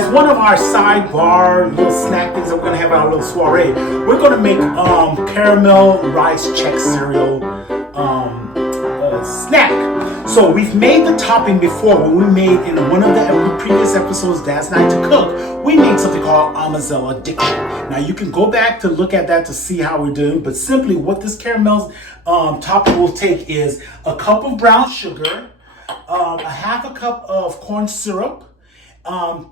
as one of our sidebar little snack things that we're gonna have our little soiree, we're gonna make caramel rice check cereal snack. So we've made the topping before when we made in one of the previous episodes, Dadznight2cook, we made something called Amazella Addiction. Now you can go back to look at that to see how we're doing, but simply what this caramel topping will take is a cup of brown sugar, a half a cup of corn syrup, a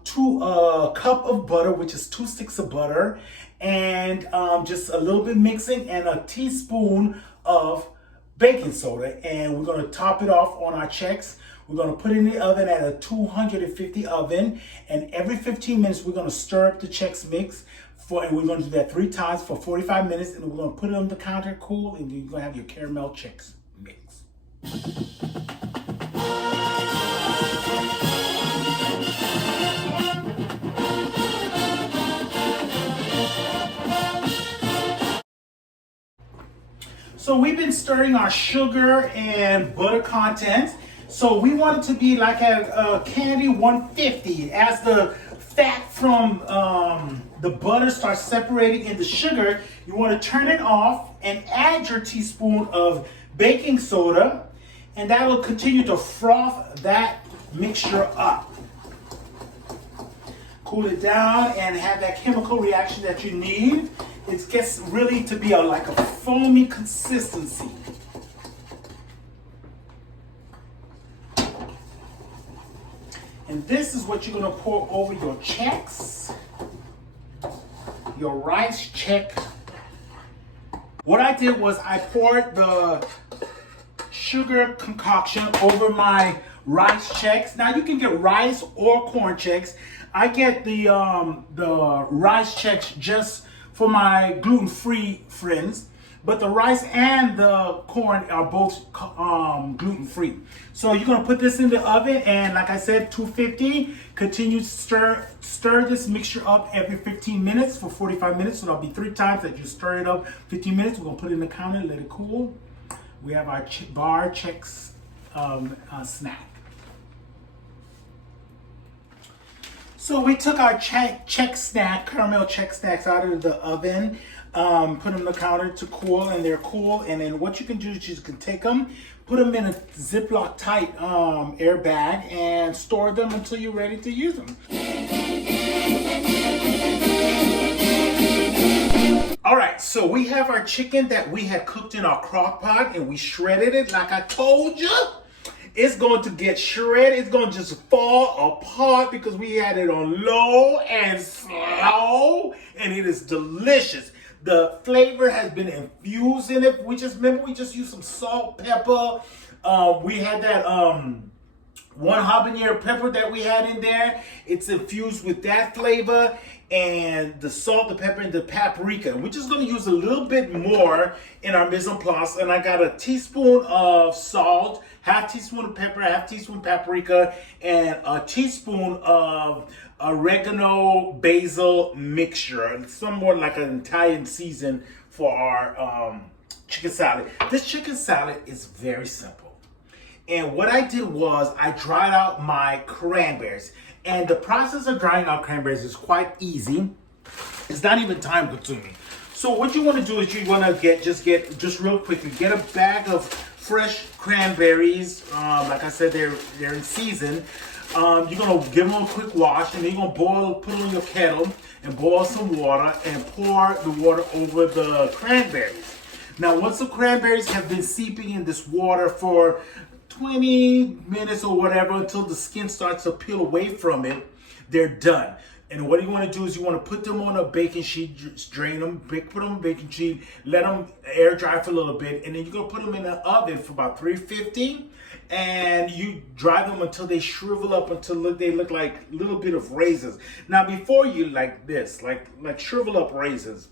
cup of butter, which is 2 sticks of butter, and just a little bit mixing, and a teaspoon of baking soda. And we're going to top it off on our checks. We're going to put it in the oven at a 250 oven, and every 15 minutes we're going to stir up the checks mix and we're going to do that 3 times for 45 minutes, and we're going to put it on the counter cool, and you're going to have your caramel checks mix. So we've been stirring our sugar and butter content. So we want it to be like a candy 150. As the fat from the butter starts separating in the sugar, you want to turn it off and add your teaspoon of baking soda, and that will continue to froth that mixture up. Cool it down and have that chemical reaction that you need. It gets really to be like a foamy consistency. And this is what you're going to pour over your checks, your rice check. What I did was I poured the sugar concoction over my rice checks. Now you can get rice or corn checks. I get the rice checks just for my gluten-free friends, but the rice and the corn are both gluten-free. So you're gonna put this in the oven, and like I said, 250. Continue to stir this mixture up every 15 minutes for 45 minutes. So that'll be 3 times that you stir it up 15 minutes. We're gonna put it in the counter, let it cool. We have our bar checks snack. So we took our check snack, caramel check snacks out of the oven, put them on the counter to cool, and they're cool. And then what you can do is you can take them, put them in a Ziploc tight air bag, and store them until you're ready to use them. All right, so we have our chicken that we had cooked in our crock pot, and we shredded it like I told you. It's going to get shredded. It's going to just fall apart because we had it on low and slow, and it is delicious. The flavor has been infused in it. We just used some salt, pepper. We had that one habanero pepper that we had in there. It's infused with that flavor and the salt, the pepper, and the paprika. We're just going to use a little bit more in our mise en place. And I got a teaspoon of salt, half teaspoon of pepper, half teaspoon paprika, and a teaspoon of oregano basil mixture. Somewhat like an Italian season for our chicken salad. This chicken salad is very simple. And what I did was I dried out my cranberries. And the process of drying out cranberries is quite easy. It's not even time consuming. So what you want to do is you want to just real quickly, get a bag of fresh cranberries. Like I said, they're in season. You're going to give them a quick wash, and then you're going to put them in your kettle and boil some water and pour the water over the cranberries. Now, once the cranberries have been seeping in this water for 20 minutes or whatever, until the skin starts to peel away from it, they're done. And what you want to do is you want to put them on a baking sheet, just drain them, put them on a baking sheet, let them air dry for a little bit, and then you're going to put them in the oven for about 350, and you dry them until they shrivel up, until they look like a little bit of raisins. Now, before you like this, like shrivel up raisins,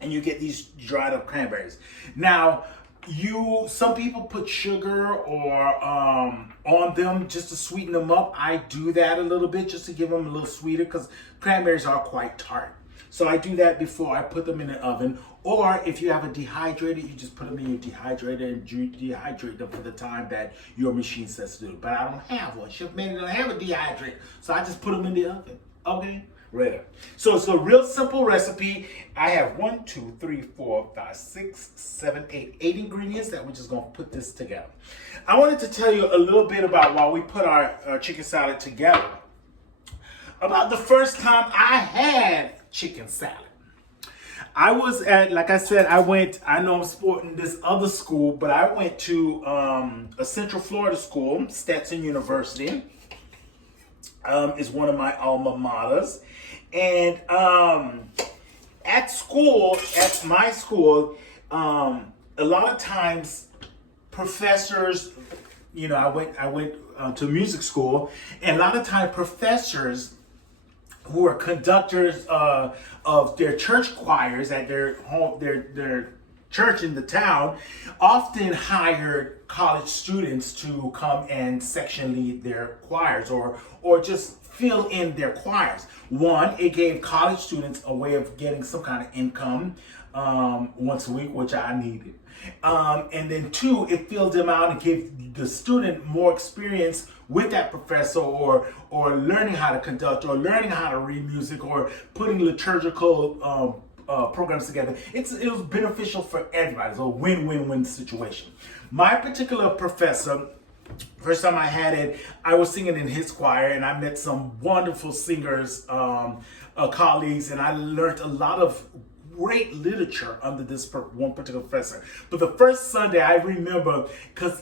and you get these dried up cranberries. Now, some people put sugar or on them just to sweeten them up. I do that a little bit just to give them a little sweeter, because cranberries are quite tart. So I do that before I put them in the oven. Or if you have a dehydrator, you just put them in your dehydrator and dehydrate them for the time that your machine says to do. But I don't have one. Chef Manny don't have a dehydrator, so I just put them in the oven. Okay, right. So it's a real simple recipe. I have 1, 2, 3, 4, 5, 6, 7, 8 ingredients that we're just gonna put this together. I wanted to tell you a little bit about while we put our chicken salad together. About the first time I had chicken salad. I was at, like I said, I know I'm sporting this other school, but I went to a Central Florida school, Stetson University. Is one of my alma maters. And at my school, a lot of times professors, I went to music school, and a lot of times professors who are conductors of their church choirs at their home, their church in the town, often hired college students to come and section lead their choirs or just fill in their choirs. One, it gave college students a way of getting some kind of income once a week, which I needed. And then two, it filled them out and gave the student more experience with that professor or learning how to conduct or learning how to read music or putting liturgical programs together. It was beneficial for everybody. It's a win-win-win situation. My particular professor, first time I had it, I was singing in his choir, and I met some wonderful singers, colleagues, and I learned a lot of great literature under this one particular professor. But the first Sunday I remember, because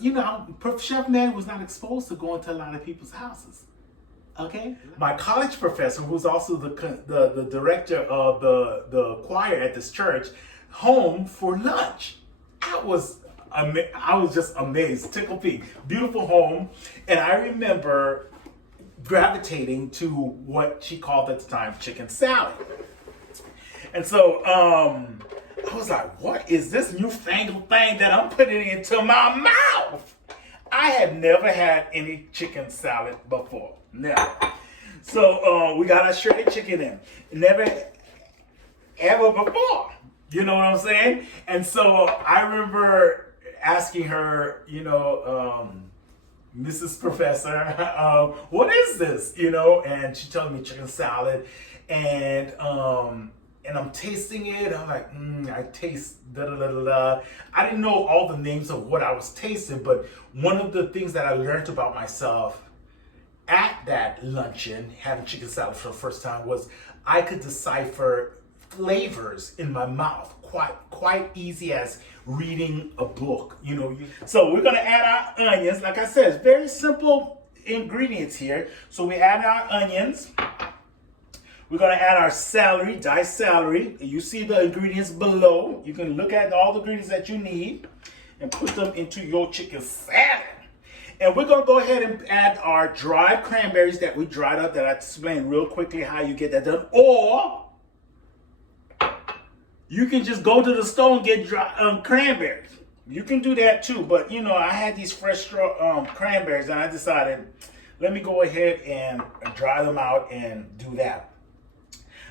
Chef Man was not exposed to going to a lot of people's houses. Okay, my college professor, who's also the director of the choir at this church, home for lunch. I was just amazed, tickled pink, beautiful home, and I remember gravitating to what she called at the time chicken salad. And so I was like, what is this newfangled thing that I'm putting into my mouth? I had never had any chicken salad before. Never. So we got our shredded chicken in. Never ever before. You know what I'm saying? And so I remember asking her, Mrs. Professor, what is this? And she told me chicken salad. And I'm tasting it. I'm like, I taste da da da da da. I didn't know all the names of what I was tasting, but one of the things that I learned about myself at that luncheon, having chicken salad for the first time, was I could decipher flavors in my mouth quite easy as reading a book. So we're gonna add our onions. Like I said, it's very simple ingredients here. So we add our onions. We're going to add our celery, diced celery. You see the ingredients below. You can look at all the ingredients that you need and put them into your chicken salad. And we're going to go ahead and add our dried cranberries that we dried up, that I explained real quickly how you get that done. Or you can just go to the store and get dry, cranberries. You can do that too. But, I had these fresh cranberries, and I decided, let me go ahead and dry them out and do that.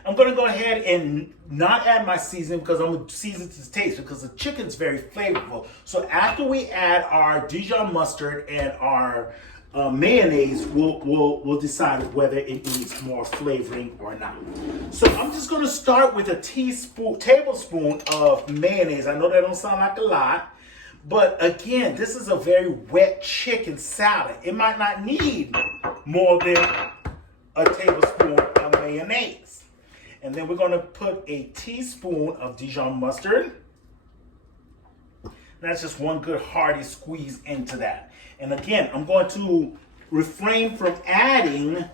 I'm going to go ahead and not add my seasoning because I'm going to season to taste, because the chicken's very flavorful. So after we add our Dijon mustard and our mayonnaise, we'll decide whether it needs more flavoring or not. So I'm just going to start with a tablespoon of mayonnaise. I know that don't sound like a lot, but again, this is a very wet chicken salad. It might not need more than a tablespoon of mayonnaise. And then we're going to put a teaspoon of Dijon mustard. That's just one good hearty squeeze into that. And again, I'm going to refrain from adding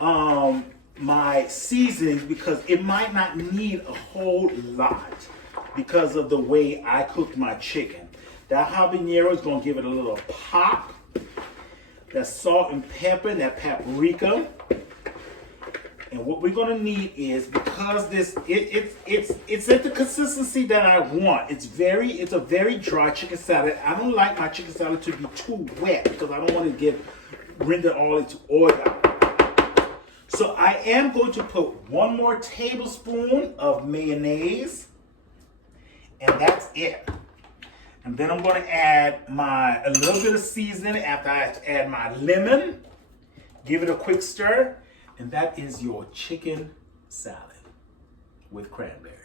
my seasonings because it might not need a whole lot because of the way I cooked my chicken. That habanero is going to give it a little pop. That salt and pepper, that paprika. And what we're gonna need is, because it's at the consistency that I want. It's a very dry chicken salad. I don't like my chicken salad to be too wet because I don't want to render all its oil out. So I am going to put one more tablespoon of mayonnaise, and that's it. And then I'm going to add a little bit of seasoning after I add my lemon. Give it a quick stir. And that is your chicken salad with cranberries.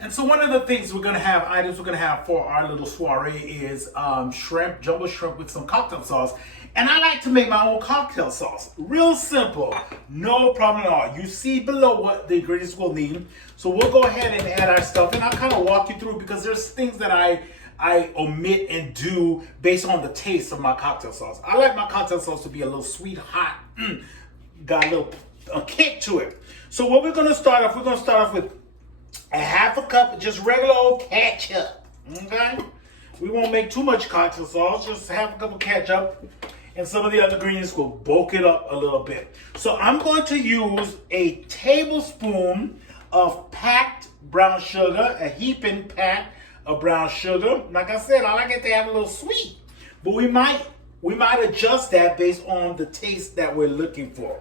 And so one of the things we're gonna have, items we're gonna have for our little soiree is shrimp, jumbo shrimp with some cocktail sauce. And I like to make my own cocktail sauce. Real simple, no problem at all. You see below what the ingredients we'll need. So we'll go ahead and add our stuff, and I'll kind of walk you through because there's things that I omit and do based on the taste of my cocktail sauce. I like my cocktail sauce to be a little sweet, hot, got a little kick to it. So what we're gonna start off with a half a cup of just regular old ketchup, okay? We won't make too much cocktail sauce, just half a cup of ketchup, and some of the other ingredients will bulk it up a little bit. So I'm going to use a tablespoon of packed brown sugar, a heaping pack of brown sugar. Like I said, I like it to have a little sweet, but we might adjust that based on the taste that we're looking for.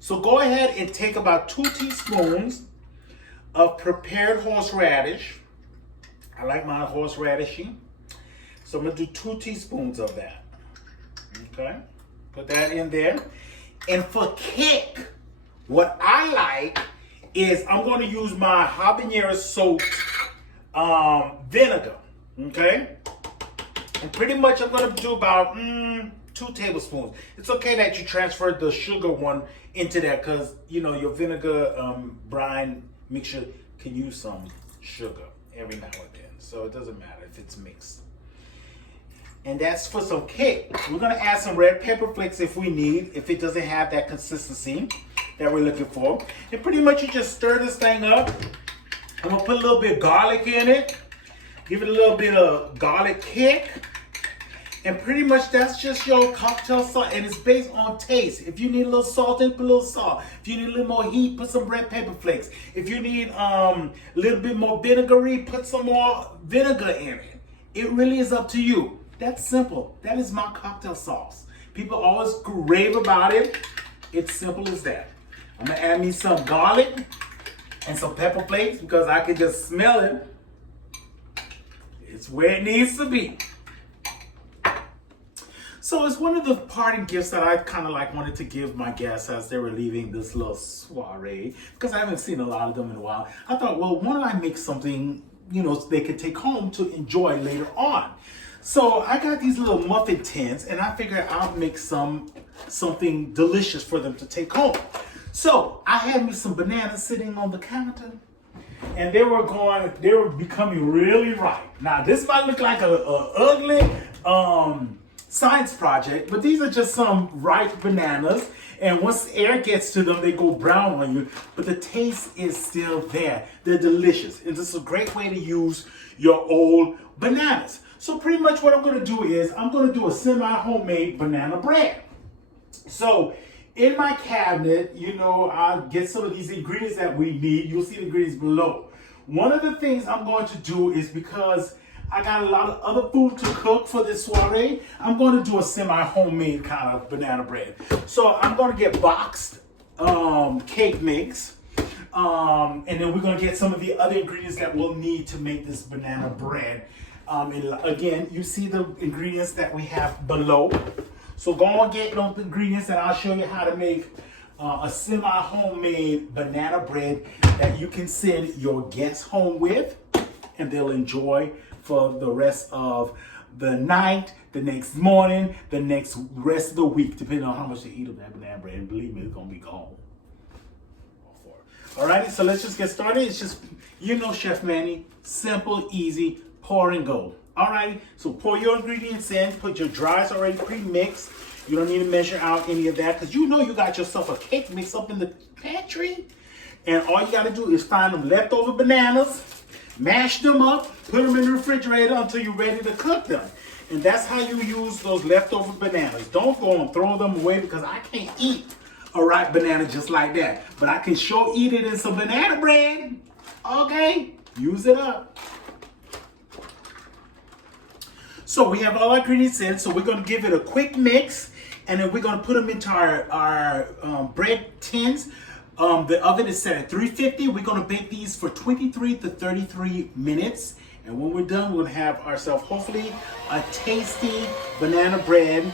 So go ahead and take about 2 teaspoons of prepared horseradish. I like my horseradishy. So I'm gonna do 2 teaspoons of that. Okay, put that in there. And for kick, what I like is I'm gonna use my habanero soaked vinegar, okay? And pretty much I'm gonna do about 2 tablespoons. It's okay that you transfer the sugar one into that because, you know, your vinegar brine mixture can use some sugar every now and then. So it doesn't matter if it's mixed. And that's for some kick. We're gonna add some red pepper flakes if we need, if it doesn't have that consistency that we're looking for. And pretty much you just stir this thing up. I'm gonna put a little bit of garlic in it. Give it a little bit of garlic kick. And pretty much that's just your cocktail sauce, and it's based on taste. If you need a little salt, then put a little salt. If you need a little more heat, put some red pepper flakes. If you need a little bit more vinegary, put some more vinegar in it. It really is up to you. That's simple. That is my cocktail sauce. People always rave about it. It's simple as that. I'm gonna add me some garlic and some pepper flakes because I can just smell it. It's where it needs to be. So it's one of the parting gifts that I kind of like wanted to give my guests as they were leaving this little soiree, because I haven't seen a lot of them in a while. I thought, well, why don't I make something, you know, they could take home to enjoy later on. So I got these little muffin tins, and I figured I'll make something delicious for them to take home. So I had me some bananas sitting on the counter, and they were becoming really ripe. Now this might look like a ugly science project, but these are just some ripe bananas, and once air gets to them, they go brown on you, but the taste is still there. They're delicious, and this is a great way to use your old bananas. So pretty much what I'm going to do is I'm going to do a semi-homemade banana bread. So in my cabinet, you know, I'll get some of these ingredients that we need. You'll see the ingredients below. One of the things I'm going to do is, because I got a lot of other food to cook for this soiree, I'm going to do a semi-homemade kind of banana bread. So I'm going to get boxed cake mix, and then we're going to get some of the other ingredients that we'll need to make this banana bread. And again, you see the ingredients that we have below. So go and get those ingredients, and I'll show you how to make a semi-homemade banana bread that you can send your guests home with, and they'll enjoy for the rest of the night, the next morning, the next rest of the week, depending on how much they eat of that banana bread. And believe me, it's gonna be gone. All right, so let's just get started. It's just, you know, Chef Manny, simple, easy, pour and go. All right, so pour your ingredients in, put your dries already pre-mixed. You don't need to measure out any of that, because you know you got yourself a cake mix up in the pantry. And all you gotta do is find them leftover bananas, mash them up, put them in the refrigerator until you're ready to cook them. And that's how you use those leftover bananas. Don't go and throw them away, because I can't eat a ripe banana just like that. But I can sure eat it in some banana bread. Okay, use it up. So we have all our ingredients in, so we're gonna give it a quick mix, and then we're gonna put them into our bread tins. The oven is set at 350. We're gonna bake these for 23 to 33 minutes, And when we're done, we'll have ourselves hopefully a tasty banana bread.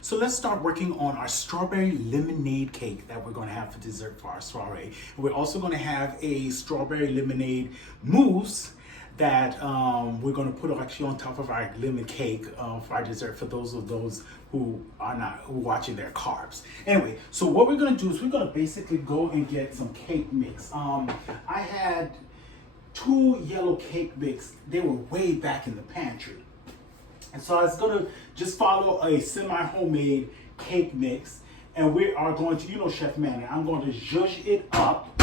So let's start working on our strawberry lemonade cake that we're going to have for dessert for our soiree. And we're also going to have a strawberry lemonade mousse that we're going to put actually on top of our lemon cake for our dessert for those who are watching their carbs. Anyway, so what we're going to do is we're going to basically go and get some cake mix. I had 2 yellow cake mix. They were way back in the pantry. And so I was going to just follow a semi-homemade cake mix. And we are going to, you know, Chef Manny, I'm going to zhuzh it up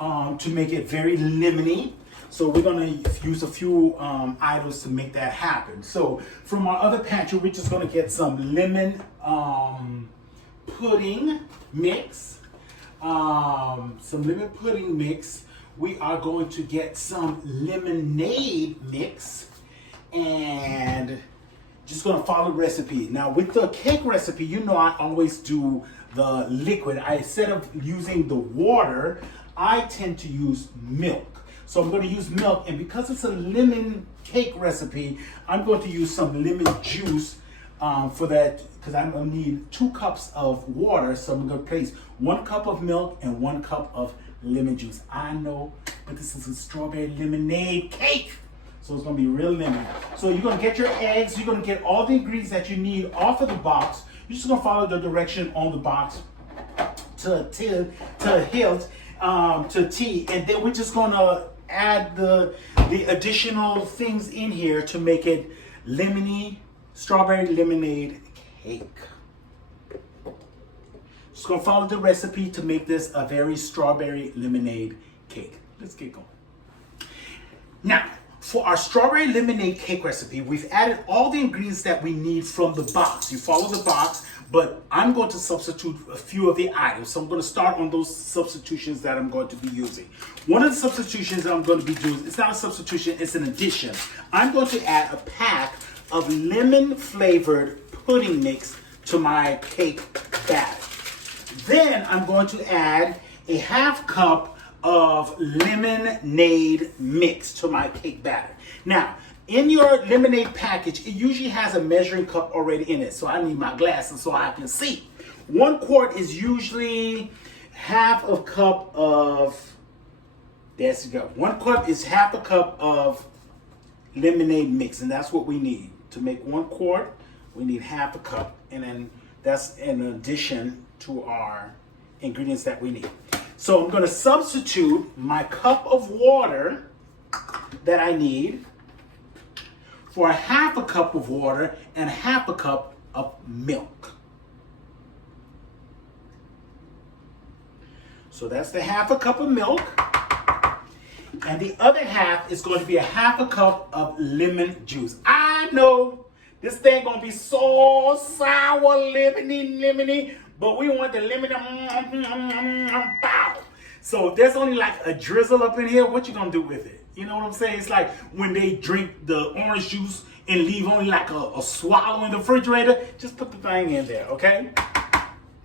to make it very lemony. So we're going to use a few items to make that happen. So from our other pantry, we're just going to get some lemon pudding mix. Some lemon pudding mix. We are going to get some lemonade mix. And just gonna follow the recipe. Now with the cake recipe, you know I always do the liquid. Instead of using the water, I tend to use milk. So I'm going to use milk, and because it's a lemon cake recipe, I'm going to use some lemon juice for that, because I'm going to need 2 cups of water. So I'm going to place 1 cup of milk and 1 cup of lemon juice. I know, but this is a strawberry lemonade cake. So it's going to be real lemon. So you're going to get your eggs. You're going to get all the ingredients that you need off of the box. You're just going to follow the direction on the box to hilt, to T. And then we're just going to add the additional things in here to make it lemony, strawberry lemonade cake. Just going to follow the recipe to make this a very strawberry lemonade cake. Let's get going. Now, for our strawberry lemonade cake recipe, we've added all the ingredients that we need from the box. You follow the box, but I'm going to substitute a few of the items. So I'm going to start on those substitutions that I'm going to be using. One of the substitutions that I'm going to be doing, it's not a substitution, it's an addition. I'm going to add a pack of lemon flavored pudding mix to my cake batter. Then I'm going to add a ½ cup of lemonade mix to my cake batter. Now, in your lemonade package, it usually has a measuring cup already in it. So I need my glasses so I can see. 1 quart is usually ½ a cup of, there you go. 1 cup is ½ a cup of lemonade mix, and that's what we need. To make 1 quart, we need ½ a cup, and then that's in addition to our ingredients that we need. So I'm going to substitute my cup of water that I need for a ½ a cup of water and ½ a cup of milk. So that's the ½ a cup of milk. And the other half is going to be a ½ a cup of lemon juice. I know this thing going to be so sour, lemony, but we want the lemon. So there's only like a drizzle up in here. What you gonna do with it? You know what I'm saying? It's like when they drink the orange juice and leave only like a swallow in the refrigerator. Just put the thing in there, okay?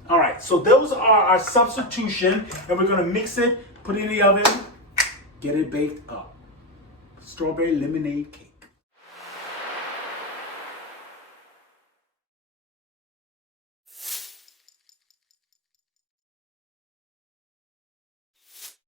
All right, so those are our substitution, and we're gonna mix it, put it in the oven, get it baked up. Strawberry lemonade cake.